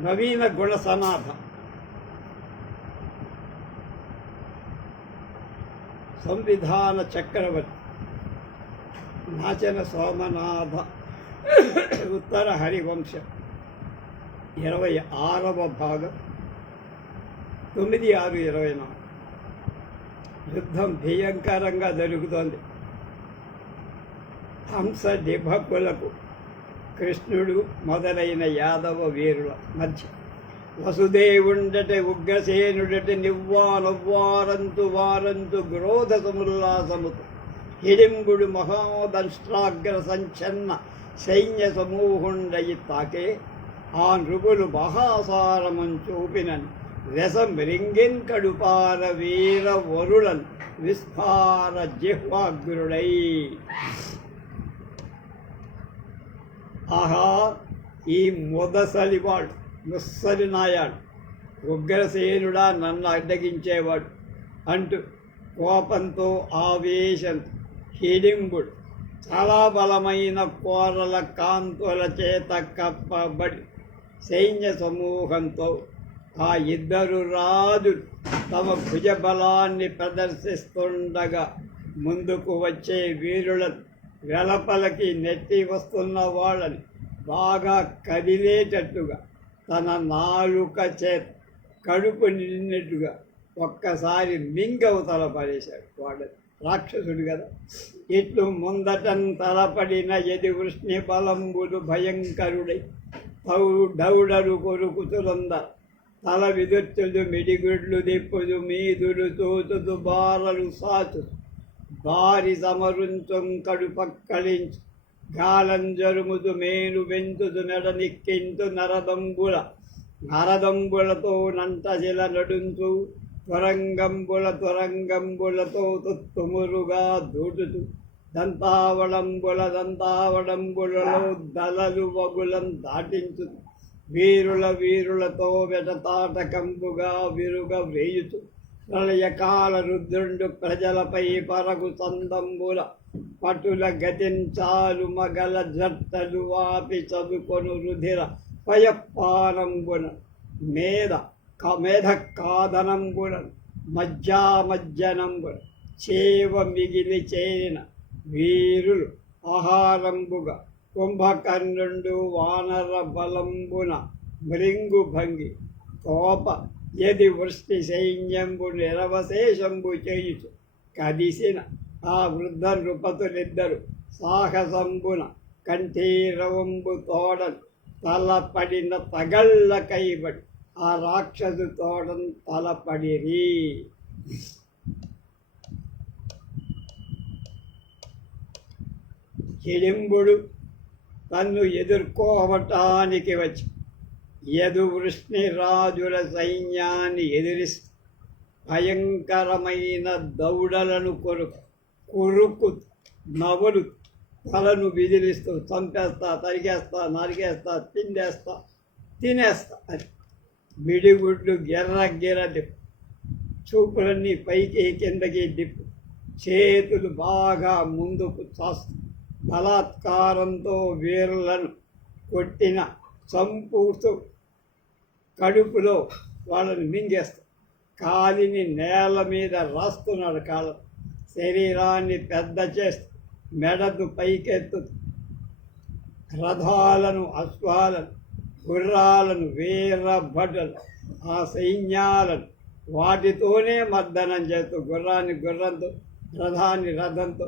నవీన గుణ సనాథం. సంవిధాన చక్రవర్తి. నాచన సోమనాథ. ఉత్తర హరివంశ. ఇరవై ఆరవ భాగం. తొమ్మిది ఆరు ఇరవై నాలుగు. యుద్ధం భయంకరంగా జరుగుతోంది. హంస దిభకులకు కృష్ణుడు మొదలైన యాదవ వీరుల మధ్య. వసుదేవుండట ఉగ్రసేనుడట నివ్వానవ్వారంతు వారంతు గ్రోధ సముల్లాసముతో హిడింబుడు మహాదంష్ట్రాగ్ర సంచన్న సైన్య సమూహుండయి తాకే ఆ నృపులు మహాసారమం చూపినన్. వ్యసం రింగిన్ కడుపార వీర వరుళన్ విస్ఫార జిహ్వాగ్రుడై. ఆహా ఈ ముదసలివాడు ముస్సలి నాయాడు. ఉగ్రసేనుడా నన్ను అడ్డగించేవాడు అంటూ కోపంతో ఆవేశంతో హిడింబుడు. చాలా బలమైన కోరల కాంతుల చేత కప్పబడి సైన్య సమూహంతో ఆ ఇద్దరు రాజులు తమ భుజబలాన్ని ప్రదర్శిస్తుండగా ముందుకు వచ్చే వీరులను వెలపలకి నెత్తి వస్తున్న వాళ్ళని బాగా కదిలేటట్టుగా తన నాలుక చేత కడుపు నిండినట్టుగా ఒక్కసారి మింగవతల పడేశాడు వాడు. రాక్షసుడు కదా. ఇట్లు ముందటం తలపడిన ఎది వృష్ణి బలంబులు భయంకరుడై తౌ డౌడరు కొరుకుతులంద తల విదుత్తులు మిడిగుడ్లు దిప్పుదు మీదులు తోతుదు బారలు సాచుదు బారి సమరుంచం కడుపక్కలించు. గాలంజరుముదు మేలు వెంతుదు నెడనిక్కింతు నరదంబుల. నరదంబులతో నంటశిల నడుంచు. త్వరంగంబుల త్వరంగంబులతో తుత్తుమురుగా దూటుతూ దంతావళంబుల దంతావళంబులలో దళలు వగులం దాటించు. వీరుల వీరులతో వెటతాటకంబుగా విరుగ వేయుచు. ప్రళయకాల రుద్రుండు ప్రజలపై పరగు సందంబుల పటుల గతించాలు మగల జట్టలు వాపి చదుకొను రుధిర పయపానంబున మేధ క మేధ కాదనంబున మజ్జామజ్జనంబున చేవ మిగిలి చేరిన వీరులు ఆహారంబుగా కుంభకర్ణుండు వానర బలంబున మృంగు భంగి కోప ఎది వృష్టి సైన్యంబు నిరవశేషంబు చేయుచు కదిసిన ఆ వృద్ధ నృపతులిద్దరు సాహసంబున కంఠీరవంబు తోడన్ తలపడిన తగళ్ళ కైబడి ఆ రాక్షసు తోడన్ తలపడిరి హిడింబుడు తన్ను ఎదుర్కోవటానికి వచ్చి యదు వృష్ణిరాజుల సైన్యాన్ని ఎదిరిస్తూ భయంకరమైన దౌడలను కొరకు కొరుకు నవలు తలను బిదిలిస్తూ చంపేస్తా తరిగేస్తా నరిగేస్తా తిండేస్తా తినేస్తా అని. మిడిగుడ్లు గిర్ర గిర్ర దిప్పు చూపులన్నీ పైకి కిందకి దిప్పు చేతులు బాగా ముందుకు చాస్తూ బలాత్కారంతో వీరులను కొట్టిన చంపుతూ కడుపులో వాళ్ళని మింగేస్తాం. కాలిని నేల మీద రాస్తున్నాడు కాలం. శరీరాన్ని పెద్ద చేస్తూ మెడకు పైకెత్తు రథాలను అశ్వాలను గుర్రాలను వీర ఆ సైన్యాలను వాటితోనే మర్దనం చేస్తూ గుర్రాన్ని గుర్రంతో రథాన్ని రథంతో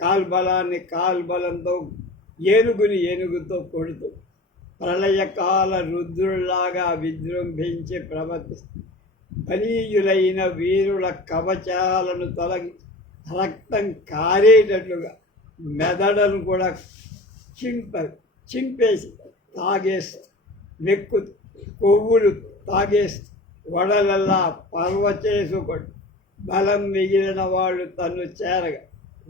కాల్బలాన్ని కాల్బలంతో ఏనుగుని ఏనుగుతో కొడుతూ ప్రళయకాల రుద్రుల్లాగా విజృంభించి ప్రవర్తిస్తుంది బలీయులైన వీరుల కవచాలను తొలగి రక్తం కారేటట్లుగా మెదడును కూడా చింప చింపేసి తాగేస్తూ నెక్కు కొవ్వులు తాగేస్తూ వడలల్లా పర్వ చేసుకొని బలం మిగిలిన వాళ్ళు తను చేరగా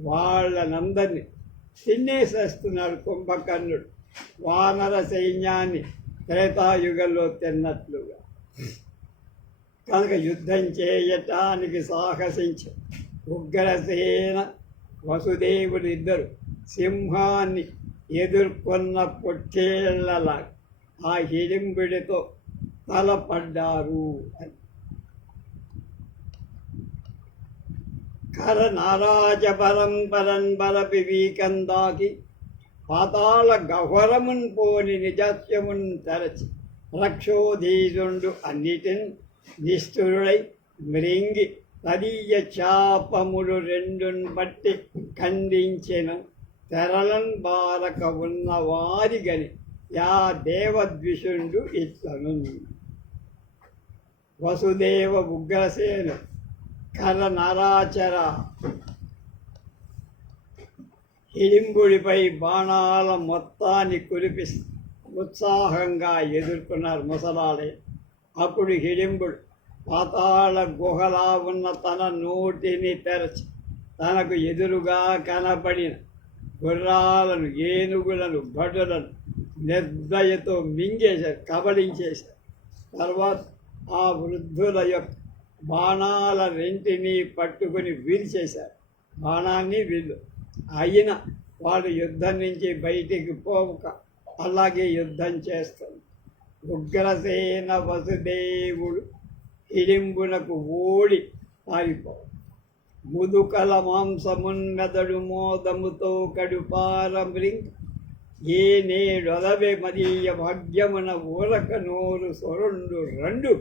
వాళ్ళనందరినీ తినేసేస్తున్నాడు కుంభకర్ణుడు. వానర సైన్యాన్ని త్రేతాయుగంలో తిన్నట్లుగా. కనుక యుద్ధం చేయటానికి సాహసించ ఉగ్రసేన వసుదేవుడు ఇద్దరు సింహాన్ని ఎదుర్కొన్న పొట్టేళ్ళలా ఆ హిడింబిడితో తలపడ్డారు అని. కర నారాజ పరంపరన్ బలపి వీకందాకి పాతాళ గహ్వరమున్ పోని నిజస్యమున్ తరచి రక్షోధీరుండు అన్నిటిని నిష్ఠురుడై మృంగి తదీయ చాపములు రెండున్ బట్టి ఖండించెను. తెరలన్ బారక ఉన్న వారిగని యా దేవద్విషుండు ఇట్లను వసుదేవ ఉగ్రసేను కర నరాచర హిడింబుడిపై బాణాల మొత్తాన్ని కురిపి ఉత్సాహంగా ఎదుర్కొన్నారు ముసలాడే. అప్పుడు హిడింబుడు పాతాళ గుహలా ఉన్న తన నోటిని తెరచి తనకు ఎదురుగా కనపడిన గుర్రాలను ఏనుగులను భటులను నిర్దయతో మింగేశారు కబలించేశారు తర్వాత ఆ వృద్ధుల యొక్క బాణాల రెంటిని పట్టుకుని వీల్చేశారు. బాణాన్ని వీళ్ళు అయిన వాళ్ళు యుద్ధం నుంచి బయటికి పోక అలాగే యుద్ధం చేస్తారు ఉగ్రసేన వసుదేవుడు హిడింబునకు ఓడి పారిపో ముదుకల మాంసమున్నదడు మోదముతో కడుపార మృంగ్ ఏ నేడొదవే మదీయ భాగ్యమున ఊరక నోరు సొరుండు రెండు.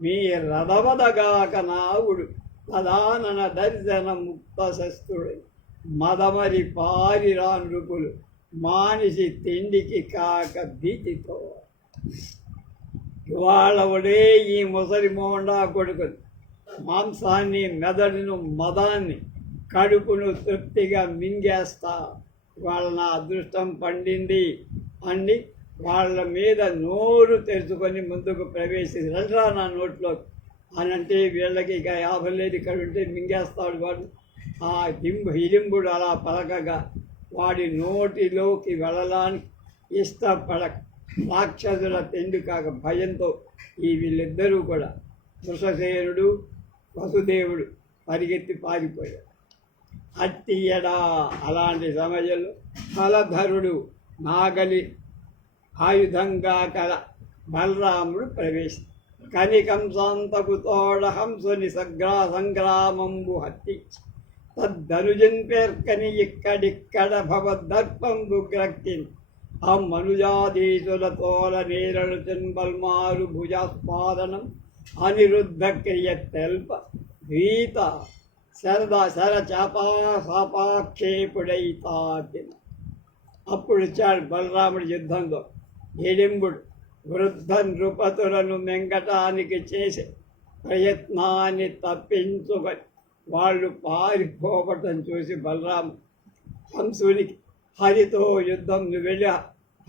మీ రథవదగాక నావుడు తదానన దర్శన ముక్త శస్త్రుడు మదమరి పారిరాండ్రుపులు మానిసి తిండికి కాక భీతితో. ఇవాళ ఒడే ఈ ముసలి మోండా కొడుకు మాంసాన్ని మెదడును మదాన్ని కడుపును తృప్తిగా మింగేస్తా. వాళ్ళ నా అదృష్టం పండింది అని వాళ్ళ మీద నోరు తెరుచుకొని ముందుకు ప్రవేశించి రండ్రా నా నోట్లో అని అంటే వీళ్ళకి ఇక యాభై లేదు ఇక్కడ ఉంటే మింగేస్తాడు వాడు. ఆ దింబు హిడింబుడు అలా పలకగా వాడి నోటిలోకి వెళ్ళడానికి ఇష్టపడక రాక్షసుల తెండుకాక భయంతో ఈ వీళ్ళిద్దరూ కూడా వృషసేనుడు వసుదేవుడు పరిగెత్తి పారిపోయాడు అట్టియడా అలాంటి సమయంలో ఫలధరుడు నాగలి ఆయుధంగా కల బలరాముడు ప్రవేశం కనికంసాంతకు తోడ హంసుని సగ్రా సంగ్రామంబు హత్తించి తద్దనుజన్ పేర్కని ఇక్కడిక్కడ భవదర్పంబు గ్రక్కిన్ ఆ మనుజాదీశుల తోల నేరడు చెన్బల్మారు భుజాస్పాదనం అనిరుద్ధ క్రియ తెల్ప గీత శరద శర చాపా సాపాక్షేపుడై అప్పుడు చాడు బలరాముడి యుద్ధంలో. ఎడింబుడు వృద్ధ నృపతులను మెంగటానికి చేసే ప్రయత్నాన్ని తప్పించుకొని వాళ్ళు పారిపోవటం చూసి బలరాము హంసునికి హరితో యుద్ధం వెళ్ళి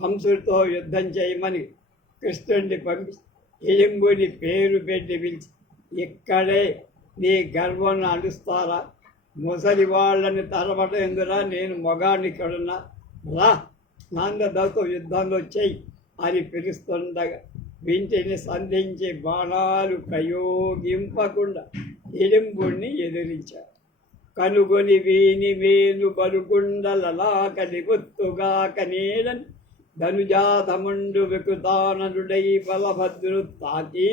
హంసుడితో యుద్ధం చేయమని కృష్ణుడిని పంపి హిడింబుని పేరు పెట్టి పిలిచి ఇక్కడే నీ గర్వం అడుస్తారా ముసలి వాళ్ళని తరవటం ఎందురా? నేను మొగాడిని ఇక్కడున్నా రా నాన్నదతో యుద్ధంలో చెయ్యి అని పిలుస్తుండగా వింటిని సంధించి బాణాలు ప్రయోగింపకుండా హిడింబుణ్ణి ఎదిరించారు. కనుగొని వీని మేలు బలుగుండలలాకని గుర్తుగాక నీడన్ ధనుజాతముండు వికృతాననుడై బలభద్రు తాకి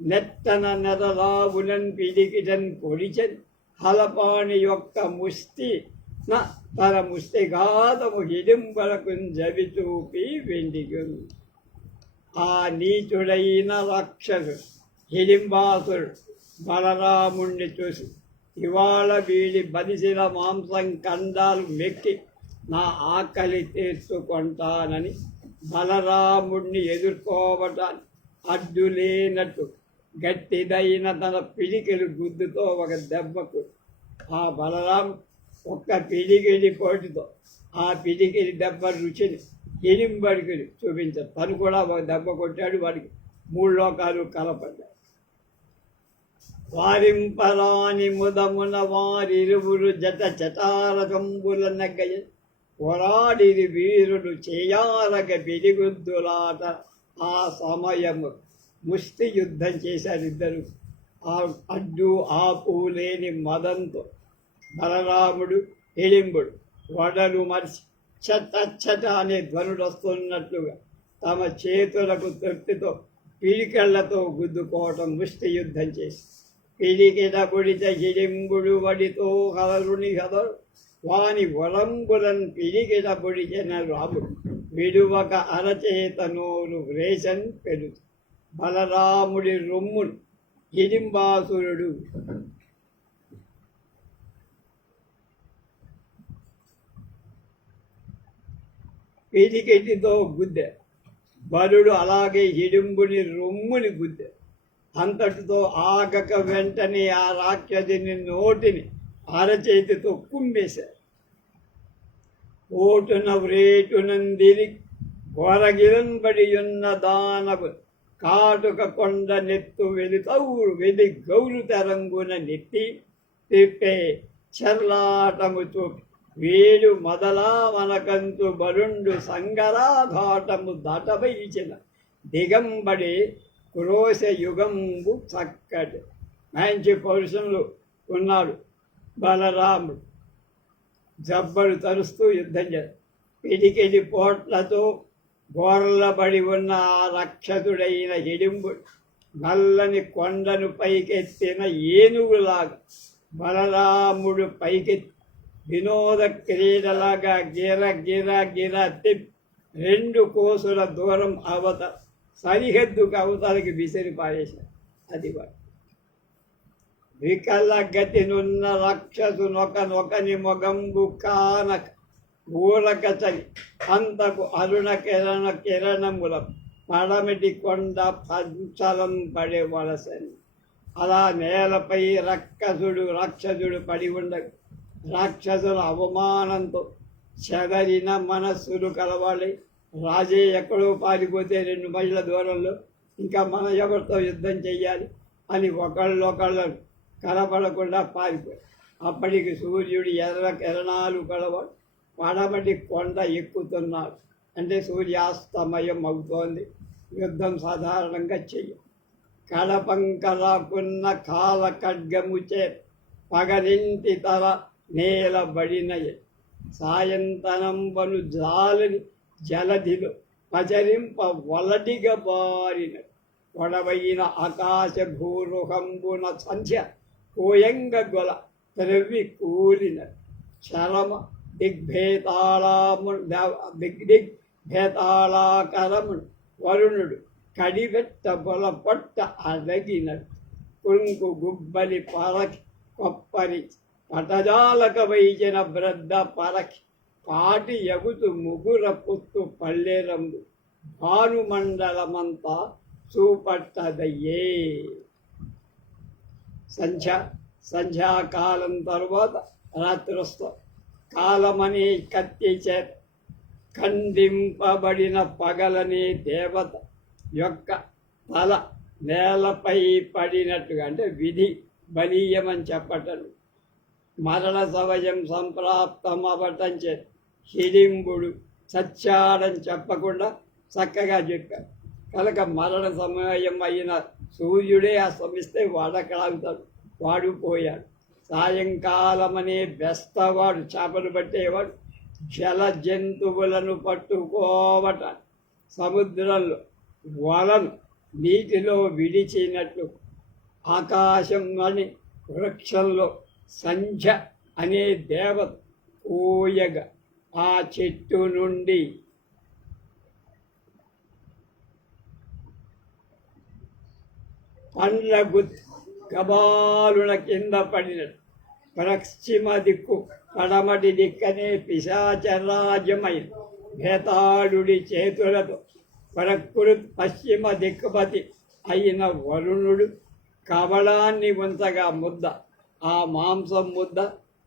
నెత్తన నెరలావులన్ పిడికిటన్ పొడిచన్ హలపాణి యొక్క ముష్టి న తన ముష్టిఘాతము హిడింబలకు జవి చూపి వెండిగను. ఆ నీచుడైన రాక్షసుడు హిడింబాసుడు బలరాముణ్ణి చూసి ఇవాళ వీడి బలిసిన మాంసం కందాలు మెక్కి నా ఆకలి తీర్చుకుంటానని బలరాముణ్ణి ఎదుర్కోవటానికి అడ్డులేనట్టు గట్టిదైన తన పిడికిలు గుద్దుతో ఒక దెబ్బకు ఆ బలరాం ఒక్క పిడికిడి కోటితో ఆ పిడికిడి దెబ్బ రుచిని ఎనింబడికి చూపించారు తను కూడా ఒక దెబ్బ కొట్టాడు వాడికి మూడు లోకాలు కలపడ్డాడు వారింపరాని ముదమున వారిరువురు జట చటార కంబుల నగ్గయ పోరాడిరి వీరుడు చేయారగ పిడిగుద్దులాట ఆ సమయము ముష్టి యుద్ధం చేశారు ఇద్దరు ఆ అడ్డు ఆపు లేని మదంతో బలరాముడు హిడింబుడు వడలు మరిచి చట చట అనే ధ్వనుడు వస్తున్నట్లుగా తమ చేతులకు తృప్తితో పిడికళ్ళతో గుద్దుకోవటం ముష్టి యుద్ధం చేసి పిడికిట పొడిత హిడింబుడు వడితో కలరుని కదరు వాని వలంబులన్ పిడికిట పొడిచిన రాముడు విడువక అరచేత నోరు వ్రేషన్ పెడు బలరాముడి రొమ్మును హిడింబాసురుడు పిడికెటితో గుద్దె బలుడు అలాగే హిడింబుని రొమ్ముని గుద్దె అంతటితో ఆగక వెంటనే ఆ రాక్షసుని నోటిని అరచేతితో కుమ్మేశారు ఓటున వ్రేటునందిరి గొరగిరంబడియున్న దానవు కాటుక కొండ నెత్తు వెలుతౌరు వెలి గౌరు తరంగున నెత్తి తిప్పే చర్లాటము చూపి వేడు మొదలా మనకంతు బరుండు సంగరాఘాటము దాటవైచిన దిగంబడి క్రోశ యుగంబు చక్కటి. మంచి పౌరుషంలో ఉన్నాడు బలరాముడు. జబ్బడు తరుస్తూ యుద్ధం చేస్తాడు పిడికిడి పోట్లతో గోర్లబడి ఉన్న ఆ రక్షతుడైన హిడింబుడు నల్లని కొండను పైకెత్తిన ఏనుగులాగా బలరాముడు పైకెత్తి వినోద క్రీడలాగా గిర గిర గిర తిప్పి రెండు కోసుల దూరం అవత సరిహద్దుకు అవతలకి విసిరి పారేశారు అది వాడు. వికల గతినున్న రక్షసునొక నొకని మొగంబు కానక ఊరక చలి. అంతకు అరుణ కిరణ కిరణముల మడమటి కొండ పంచలం పడే వలసని. అలా నేలపై రక్కసుడు రాక్షసుడు పడి ఉండగా రాక్షసుల అవమానంతో చెదరిన మనస్సులు కలవాలి రాజే ఎక్కడో పారిపోతే రెండు మైళ్ళ దూరంలో ఇంకా మనం ఎవరితో యుద్ధం చెయ్యాలి అని ఒకళ్ళొకళ్ళు కనపడకుండా పారిపోయి అప్పటికి సూర్యుడు ఎర్ర కిరణాలు కలవాడు. పడమటి కొండ ఎక్కుతున్నాడు అంటే సూర్యాస్తమయం అవుతోంది. యుద్ధం సాధారణంగా చెయ్య. కడపంకలాకున్న కాల ఖడ్గముచే పగలింటి తల నేలబడినయ సాయంతనంబను జాలని జలధిలో పచరింప వలటిగ బారిన పొడవైన ఆకాశ భూరుహంబున సంధ్య కోయంగ గొల త్రవ్వి కూలిన చరమ దిగ్భేతాళాము దిగ్ దిగ్భేతాళాకరమును వరుణుడు కడివెట్ట బొల పొట్ట అడగినట్టు కుంకు గుబ్బలి పరకి కొప్పరి పటజాలక వైచిన బ్రద్ద పరకి పాటి ఎగుతు ముగుర పుత్తు పల్లెరంబు భానుమండలమంతా చూపట్టదయ్యే. సంధ్య సంధ్యాకాలం తరువాత రాత్రి వస్తాం కాలమనే కత్తి చేత ఖండింపబడిన పగలని దేవత యొక్క తల నేలపై పడినట్టుగా అంటే విధి బలీయమని చెప్పటం. మరణ సమయం సంప్రాప్తమవటం చేత హిడింబుడు సత్యాడని చెప్పకుండా చక్కగా చెప్పారు కనుక మరణ సమయం అయిన సూర్యుడే అస్తమిస్తే వాడకలాగుతాడు వాడు పోయాడు సాయంకాలమనే బెస్తవాడు చేపలు పట్టేవాడు జల జంతువులను పట్టుకోవట సముద్రంలో వలను నీటిలో విడిచినట్లు ఆకాశం అని వృక్షంలో సంధ్య అనే దేవత ఊయగ ఆ చెట్టు నుండి. పండ్ల గుత్ గబాలున కింద పడినట్టు పశ్చిమ దిక్కు పడమటి దిక్కనే పిశాచరాజ్యమైన భేతాళుడి చేతులతో ప్రకృతి పశ్చిమ దిక్కుపతి అయిన వరుణుడు కవళాన్ని ఉంచగా ముద్ద ఆ మాంసం ముద్ద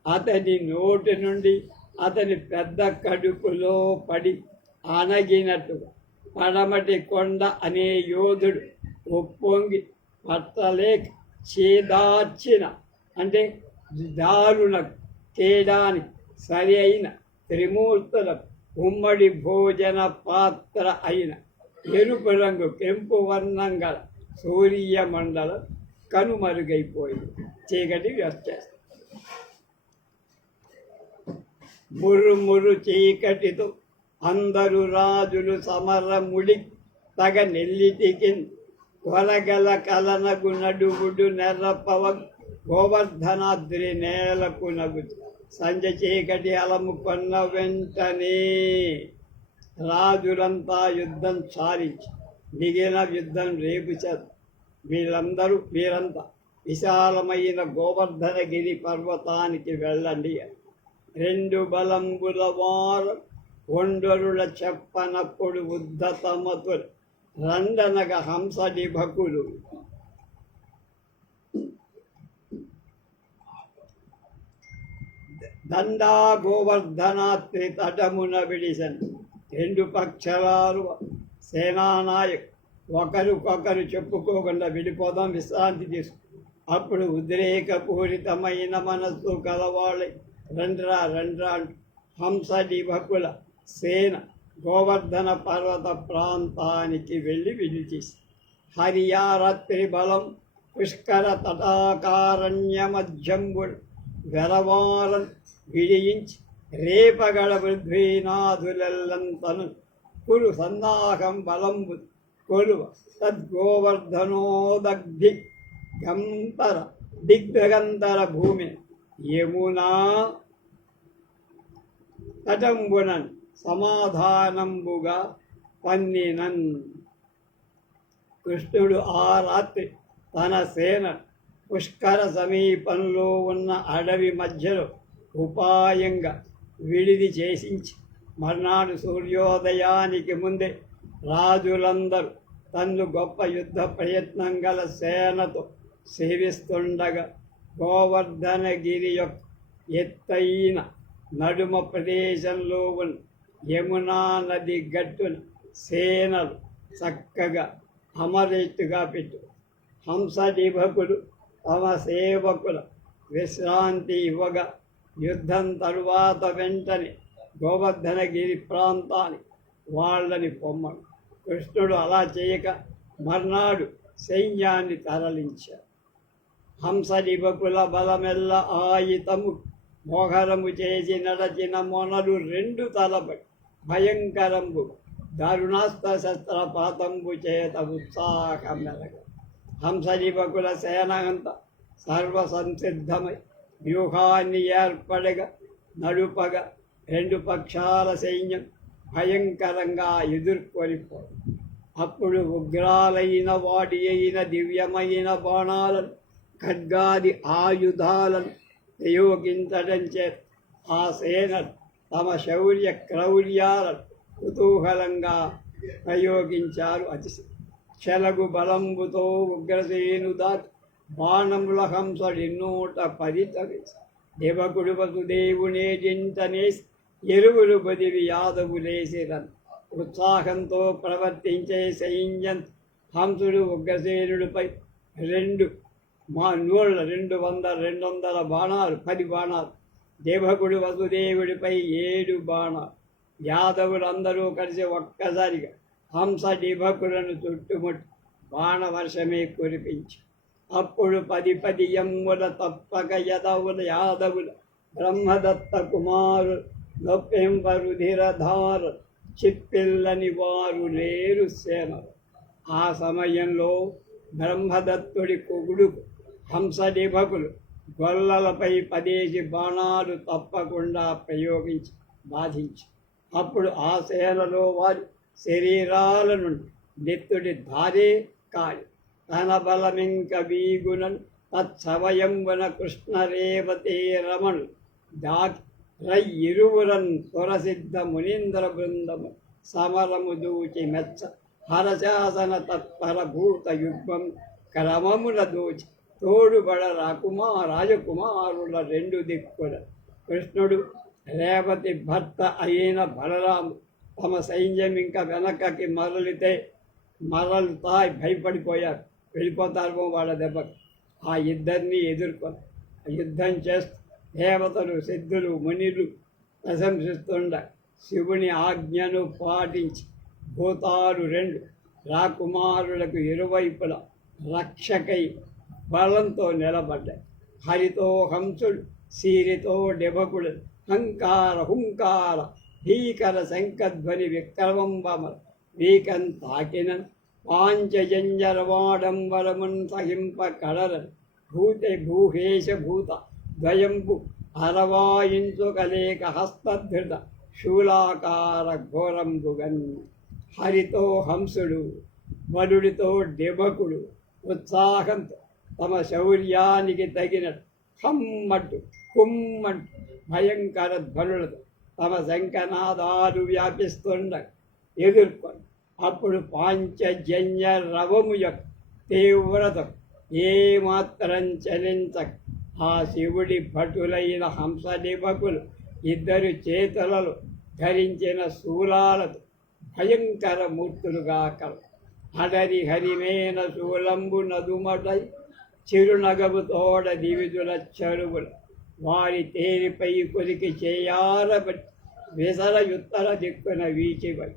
అతని నోటి నుండి అతని పెద్ద కడుపులో పడి అనగినట్టుగా పడమటి కొండ అనే యోధుడు ఒప్పొంగి పట్టలేక చేదార్చిన అంటే దారుణ తేడాని సరి అయిన త్రిమూర్తుల ఉమ్మడి భోజన పాత్ర అయిన ఎరుపు రంగు కెంపు వర్ణం గల సూర్యమండలం కనుమరుగైపోయింది. చీకటి వచ్చేస్తుంది మురుమురు చీకటితో అందరు రాజులు సమరముడి తగ నెల్లిటికి కొలగల కలనగు నడుగుడు నెర్రపవ గోవర్ధనాద్రి నేలకు నగు. సంజ చీకటి అలముకొన్న వెంటనే రాజులంతా యుద్ధం సారించి మిగిలిన యుద్ధం రేపు చేత వీళ్ళందరూ వీరంతా విశాలమైన గోవర్ధనగిరి పర్వతానికి వెళ్ళండి రెండు బలంబుల వారు ఒండరుల చెప్పనప్పుడు ఉద్ధతమతులు రందనగ హంసడి భకులు. దండా గోవర్ధనాత్రి తటమున విడిసన్. రెండు పక్షలారు సేనానాయక్. ఒకరికొకరు చెప్పుకోకుండా విడిపోదాం విశ్రాంతి తీసుకు అప్పుడు ఉద్రేకపూరితమైన మనస్సు కలవాళ్ళై రండ్రా రండ్రా అంటూ. హంసడి భకుల సేన గోవర్ధన పర్వత ప్రాంతానికి వెళ్ళి విడిచేసి హరియారత్రి బలం పుష్కర తటాకారణ్య మధ్యంబుడు వెరవారం విడియించి రేపగడ పృథ్వీనాథులెల్లంతను కురు సందాహం బలంబు కొలువ. తద్గోవర్ధనోదగ్ధి గంతర దిగ్ధగంతర భూమి యమునా తటంబునన్ సమాధానంబుగా పన్నినన్. కృష్ణుడు ఆ రాత్రి తన సేన పుష్కర సమీపంలో ఉన్న అడవి మధ్యలో ఉపాయంగా విడిది చేసించి మర్నాడు సూర్యోదయానికి ముందే రాజులందరూ తన్ను గొప్ప యుద్ధ ప్రయత్నం గల సేనతో సేవిస్తుండగా గోవర్ధనగిరి యొక్క ఎత్తైన నడుమ ప్రదేశంలో ఉన్న యమునా నది గట్టున సేనలు చక్కగా అమరెత్తుగా పెట్టు. హంసదీపకులు తమ సేవకుల విశ్రాంతి ఇవ్వగా యుద్ధం తరువాత వెంటనే గోవర్ధనగిరి ప్రాంతాన్ని వాళ్ళని పొమ్మడు కృష్ణుడు అలా చేయక మర్నాడు సైన్యాన్ని తరలించాడు. హంసదీపకుల బలమెల్ల ఆయితము. మోహరము చేసి నడచిన మొనలు రెండు తలపై. భయంకరంబు దారుణాస్త్ర శస్త్రపాతంబు చేత ఉత్సాహమెలగ. హంసదీపకుల సేనంత సర్వసంసిద్ధమై. వ్యూహాన్ని ఏర్పడగా నడుపగా రెండు పక్షాల సైన్యం భయంకరంగా ఎదుర్కొనిపో అప్పుడు ఉగ్రాలైన వాటి అయిన దివ్యమైన బాణాలను ఖడ్గాది ఆయుధాలను ప్రయోగించడం చేత ఆ సేన తమ శౌర్య క్రౌర్యాలను కుతూహలంగా ప్రయోగించారు. అతి చెలగు బలంబుతో ఉగ్రసేను దాటి బాణముల హంసడిన్నూట పరితవి దేవకుడు వసుదేవునే జింతనే ఎరువులు బదివి యాదవులేసిరన్ ఉత్సాహంతో ప్రవర్తించే సైన్యం హంసుడు ఉగ్రసేనుడిపై రెండు మా నూళ్ళ రెండు వందల రెండు వందల బాణాలు పది బాణాలు. దేవకుడు వసుదేవుడిపై ఏడు బాణాలు. యాదవులందరూ కలిసి ఒక్కసారిగా హంస డిభకులను చుట్టుముట్టి బాణవర్షమే కురిపించి అప్పుడు పది పది ఎమ్ముల తప్పక యదవుల యాదవుల బ్రహ్మదత్త కుమారు నొప్పెంపరుధిరధార చిప్పిల్లని వారు లేరు సేన ఆ సమయంలో బ్రహ్మదత్తుడి కొగుడుకు హంసడిభకులు గొల్లలపై పదేసి బాణాలు తప్పకుండా ప్రయోగించి బాధించి అప్పుడు ఆ సేనలో వారి శరీరాల నుండి నెత్తుడి దారే కాలి. తన బలమింక వీగునను తత్సవయంబున కృష్ణరేవతే రమణు దాకి రై ఇరువురన్ సురసిద్ధ మునీంద్ర బృందము సమరము దూచి మెచ్చ హరశాసన తత్పరభూత యుగ్మం క్రమముల దూచి తోడుబడ రాకుమా రాజకుమారుల రెండు దిక్కుల. కృష్ణుడు రేవతి భర్త అయిన బలరాము తమ సైన్యం ఇంకా వెనకకి మరలితే మరలుతాయి భయపడిపోయారు. వెళ్ళిపోతారు వాళ్ళ దెబ్బకి ఆ ఇద్దరిని ఎదుర్కొని యుద్ధం చేస్తూ దేవతలు సిద్ధులు మునిలు ప్రశంసిస్తుండ. శివుని ఆజ్ఞను పాటించి భూతాలు రెండు. రాకుమారులకు ఇరువైపుల రక్షకై బలంతో నిలబడ్డాయి. హరితో హంసుడు సీరితో డెబకుడు హంకార హుంకార భీకర శంఖధ్వని విక్రమంబమల వీకం తాకిన పాంచజంజరవాడంబరమున్ సహింప కడర భూతే భూహేష భూత ద్వయంబు అరవాయించు కలేక హస్తధృత శూలాకార ఘోరంబుగన్. హరితో హంసుడు వలుడితో డెబకుడు ఉత్సాహంతో తమ శౌర్యానికి తగిన హమ్మట్టు కుమ్మట్టు భయంకర ధ్వనులతో తమ శంఖనాదాలు వ్యాపిస్తుండ ఎదుర్కొని. అప్పుడు పాంచజన్య రవము యొక్క తీవ్రత ఏమాత్రం చలించక ఆ శివుడి భటులైన హంసనిబకులు ఇద్దరు చేతులలో ధరించిన శూలాలతో భయంకర మూర్తులుగా కల అడరి హరిమేన శూలంబు నదుమడై చిరునగము తోడ దివిదుల చెరువులు వారి తేరిపై కొరికి చేయారబట్టి విసర యుత్తర దిక్కున వీచిపై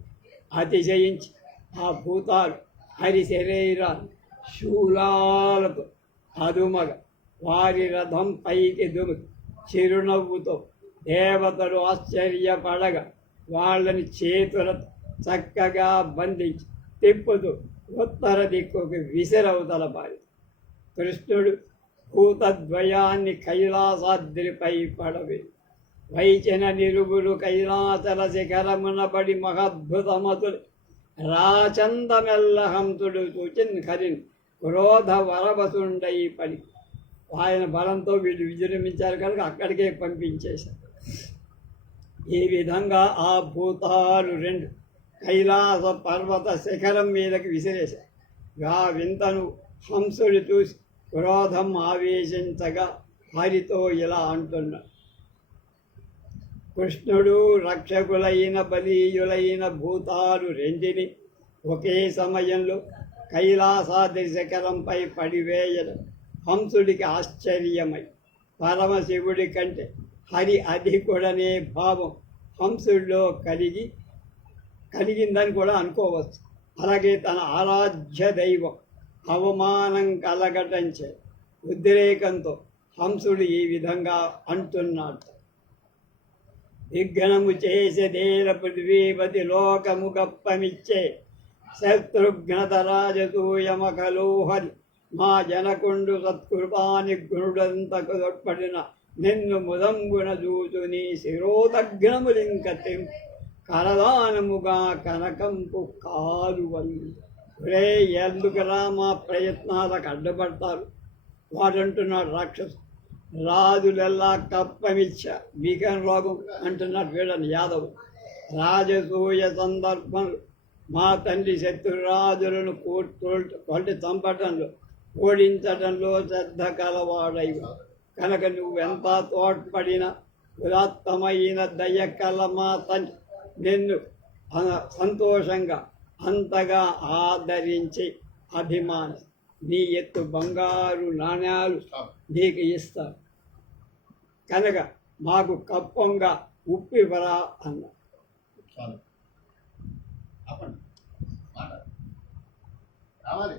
అతిశయించి ఆ భూతాలు హరి శరీరాలు శూలాలతో అదుమగ. వారి రథం పైకి దుముకి చిరునవ్వుతో దేవతలు ఆశ్చర్యపడగా. వాళ్ళని చేతులతో చక్కగా బంధించి తిప్పుతూ ఉత్తర దిక్కుకి విసిరవుతల పారి కృష్ణుడు భూతద్వయాన్ని కైలాసాద్రిపై పడవి. వైచిన నిరుగులు కైలాసల శిఖరమున పడి మహద్భుతమతుడు రాచందమెల్లహంతుడు సూచిన్ కరిన్ క్రోధ వరవసుండై పడి. ఆయన బలంతో వీళ్ళు విజృంభించారు కనుక అక్కడికే పంపించేశారు. ఈ విధంగా ఆ భూతాలు రెండు కైలాస పర్వత శిఖరం మీదకి విసిరేశారు ఆ వింతను హంసుడు చూసి క్రోధం ఆవేశించగా హరితో ఇలా అంటున్నాడు కృష్ణుడు రక్షకులైన బలీయులైన భూతాలు రెండిని ఒకే సమయంలో కైలాసాది శిఖరంపై పడివేయడం హంసుడికి ఆశ్చర్యమై పరమశివుడి కంటే హరి అధికుడనే భావం హంసుడిలో కలిగి కలిగిందని కూడా అనుకోవచ్చు. అలాగే తన ఆరాధ్య దైవం అవమానం కలగటంచే ఉద్రేకంతో హంసుడు ఈ విధంగా అంటున్నాడు. విఘ్నము చేసే దేర పృథ్వీపతి లోకము గప్పమిచ్చే శత్రుఘ్నత రాజసూయమకలోహరి మా జనకుండు సత్కృపాని గుణుడంతకు తొట్పడిన నిన్ను ముదంగున చూచు నీ శిరోదగ్నములింక తెంపు కరదానముగా కనకంపు కాలువలు. ఎందుకురా మా ప్రయత్నాలకు అడ్డుపడతారు వాడంటున్నాడు రాక్షసు. రాజులెల్లా కప్పమిచ్చ మీకేం రోగం అంటున్నాడు వీడని యాదవ్. రాజసూయ సందర్భం మా తండ్రి శత్రురాజులను కోట్ కొట్టి చంపటంలో ఓడించటంలో శ్రద్ధ కలవాడై కనుక నువ్వెంత తోడ్పడిన ఉదాత్తమైన దయ కల మా తండ్రి నిన్ను సంతోషంగా అంతగా ఆదరించి అభిమాని. నీ ఎత్తు బంగారు నాణ్యాలు నీకు ఇస్తారు కనుక మాకు కప్పంగా ఉప్పివరా అన్న. రావాలి.